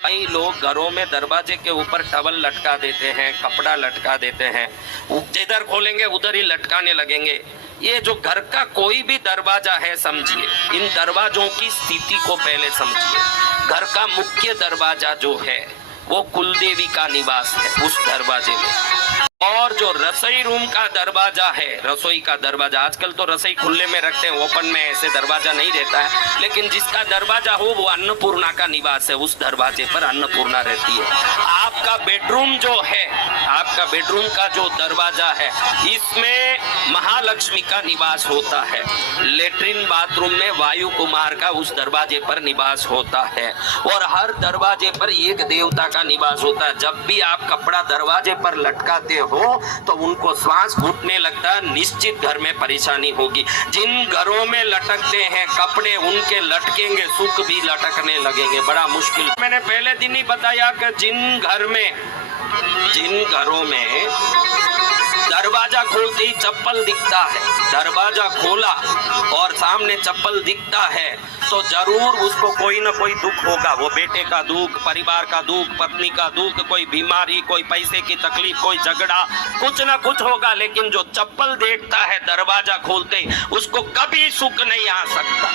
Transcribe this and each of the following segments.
कई लोग घरों में दरवाजे के ऊपर टवल लटका देते हैं, कपड़ा लटका देते हैं, जिधर खोलेंगे उधर ही लटकाने लगेंगे। ये जो घर का कोई भी दरवाजा है, समझिए इन दरवाजों की स्थिति को पहले समझिए। घर का मुख्य दरवाजा जो है वो कुलदेवी का निवास है उस दरवाजे में। और जो रसोई रूम का दरवाजा है, रसोई का दरवाजा, आजकल तो रसोई खुले में रखते हैं, ओपन में ऐसे दरवाजा नहीं रहता है, लेकिन जिसका दरवाजा हो वो अन्नपूर्णा का निवास है, उस दरवाजे पर अन्नपूर्णा रहती है। आपका बेडरूम जो है, आपका बेडरूम का जो दरवाजा है, इसमें महालक्ष्मी का निवास होता है। लेटरिन बाथरूम में वायु कुमार का उस दरवाजे पर निवास होता है। और हर दरवाजे पर एक देवता का निवास होता है। जब भी आप कपड़ा दरवाजे पर लटकाते हो तो उनको श्वास घुटने लगता है, निश्चित घर में परेशानी होगी। जिन घरों में लटकते हैं कपड़े, उनके लटकेंगे सुख भी लटकने लगेंगे, बड़ा मुश्किल। मैंने पहले दिन ही बताया कि जिन घरों में दरवाजा खोलते ही चप्पल दिखता है, दरवाजा खोला और सामने चप्पल दिखता है, तो जरूर उसको कोई ना कोई दुख होगा। वो बेटे का दुख, परिवार का दुख, पत्नी का दुख, कोई बीमारी, कोई पैसे की तकलीफ, कोई झगड़ा, कुछ ना कुछ होगा। लेकिन जो चप्पल देखता है दरवाजा खोलते ही, उसको कभी सुख नहीं आ सकता।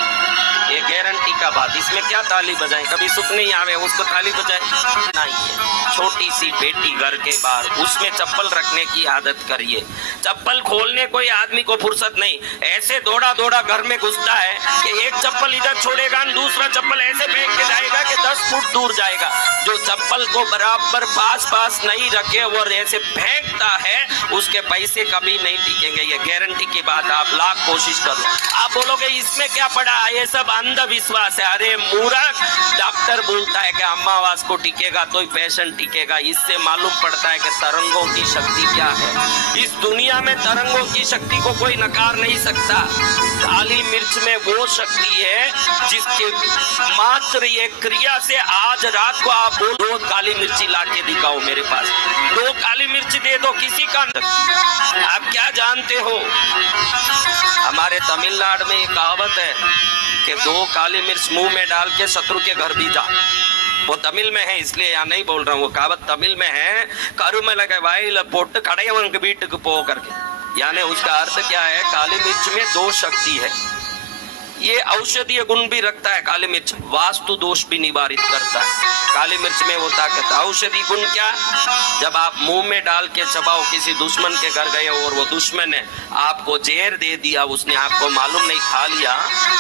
ये गारंटी का बात। इसमें क्या ताली बजाएं, कभी सुख नहीं आवे उसको ताली बजाएं नहीं है। छोटी सी बेटी घर के बाहर, उसमें चप्पल रखने की आदत करिए। चप्पल खोलने कोई आदमी को फुर्सत नहीं, ऐसे दौड़ा दौड़ा घर में घुसता है कि एक चप्पल इधर छोड़ेगा, दूसरा चप्पल ऐसे फेंक के जाएगा कि 10 फुट दूर जाएगा। जो चप्पल को बराबर पास नहीं रखे और ऐसे फेंकता है, उसके पैसे कभी नहीं टिकेंगे। ये गारंटी की बात। आप लाख कोशिश करो। आप बोलोगे इसमें क्या पड़ा, ये सब अंधविश्वास है। अरे मूर्ख, डॉक्टर बोलता है कि अमावास को टिकेगा तो ही पेशेंट टिकेगा। इससे मालूम पड़ता है कि तरंगों की शक्ति क्या है। इस दुनिया में तरंगों की शक्ति को कोई नकार नहीं सकता। काली मिर्च में वो शक्ति है जिसके मात्र ये क्रिया से आज रात को आप बोल, 2 काली मिर्ची लाके दिखाओ मेरे पास, 2 काली मिर्ची दे दो किसी का। आप क्या जानते हो, हमारे तमिलनाडु में एक कहावत है कि 2 काली मिर्च मुंह में डाल के शत्रु के घर भी जा। वो तमिल में है, इसलिए यहाँ नहीं बोल रहा हूँ, वो कहावत तमिल में है। करुमे लगे वाइल पोट कड़यवन बीट पो करके, यानी उसका अर्थ क्या है, काली मिर्च में 2 शक्ति है। ये औषधीय गुण भी रखता है काली मिर्च, वास्तु दोष भी निवारित करता है। काली मिर्च में वो ताकत। औषधि गुण क्या, जब आप मुंह में डाल के चबाओ, किसी दुश्मन के घर गए और वो दुश्मन ने आपको जहर दे दिया, उसने आपको मालूम नहीं खा लिया,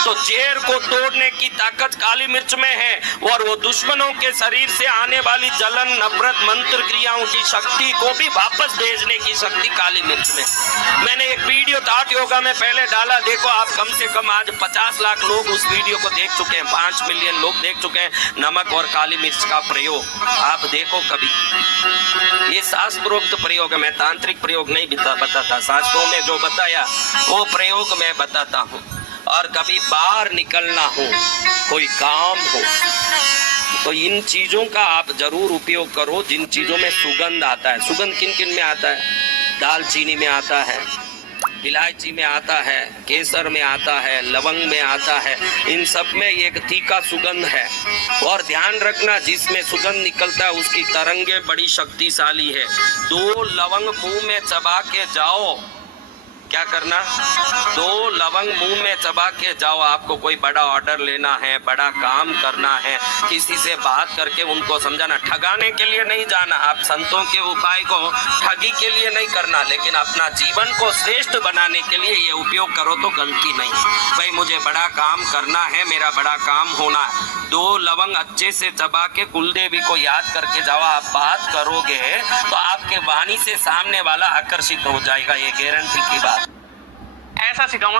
तो जहर को तोड़ने की ताकत काली मिर्च में है। और वो दुश्मनों के शरीर से आने वाली जलन, नफरत, मंत्र क्रियाओं की शक्ति को भी वापस भेजने की शक्ति काली मिर्च में। मैंने एक वीडियो टाट योगा में पहले डाला, देखो आप, कम से कम आज 50 लाख लोग उस वीडियो को देख चुके हैं, 5 मिलियन लोग देख चुके हैं। नमक और काली मिर्च का प्रयोग आप देखो कभी। ये शास्त्रोक्त प्रयोग है, मैं तांत्रिक प्रयोग नहीं बताता। शास्त्रों में जो बताया वो प्रयोग मैं बताता हूँ। और कभी बाहर निकलना हो, कोई काम हो, तो इन चीजों का आप जरूर उपयोग करो जिन चीजों में सुगंध आता है। सुगंध किन किन में आता है, दालचीनी में आता है, इलायची में आता है, केसर में आता है, लवंग में आता है। इन सब में एक तीखा सुगंध है। और ध्यान रखना, जिसमें सुगंध निकलता है उसकी तरंगे बड़ी शक्तिशाली है। 2 लवंग मुंह में चबा के जाओ, क्या करना, 2 लवंग मुंह में चबा के जाओ। आपको कोई बड़ा ऑर्डर लेना है, बड़ा काम करना है, किसी से बात करके उनको समझाना, ठगाने के लिए नहीं जाना। आप संतों के उपाय को ठगी के लिए नहीं करना, लेकिन अपना जीवन को श्रेष्ठ बनाने के लिए ये उपयोग करो तो गलती नहीं। भाई मुझे बड़ा काम करना है, मेरा बड़ा काम होना है, 2 लवंग अच्छे से चबा के कुलदेवी को याद करके जाओ। आप बात करोगे तो आपके वाणी से सामने वाला आकर्षित हो जाएगा, ये गारंटी की बात। ऐसा सिखाऊंगा।